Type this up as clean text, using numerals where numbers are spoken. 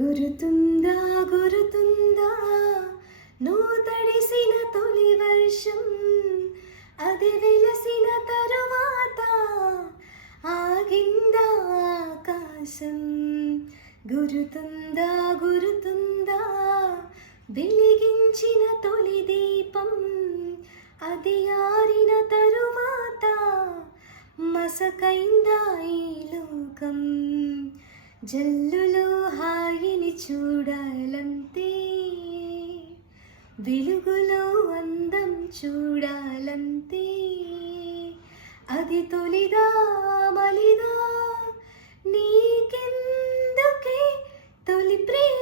గురుతుందా గురుతుందా నువ్వు తడిసిన తొలి వర్షం అది వెలసిన తరువాత ఆగిందా ఆకాశం. గురుతుందా గురుతుందా వెలిగించిన తొలి దీపం అది ఆరిన తరువాత మసకైందా ఈ లోకం. జల్లులో హాయిని చూడాలంతే, వెలుగులో అందం చూడాలంతే. అది తొలిదా మలిదా నీకెందుకే తొలి ప్రేమ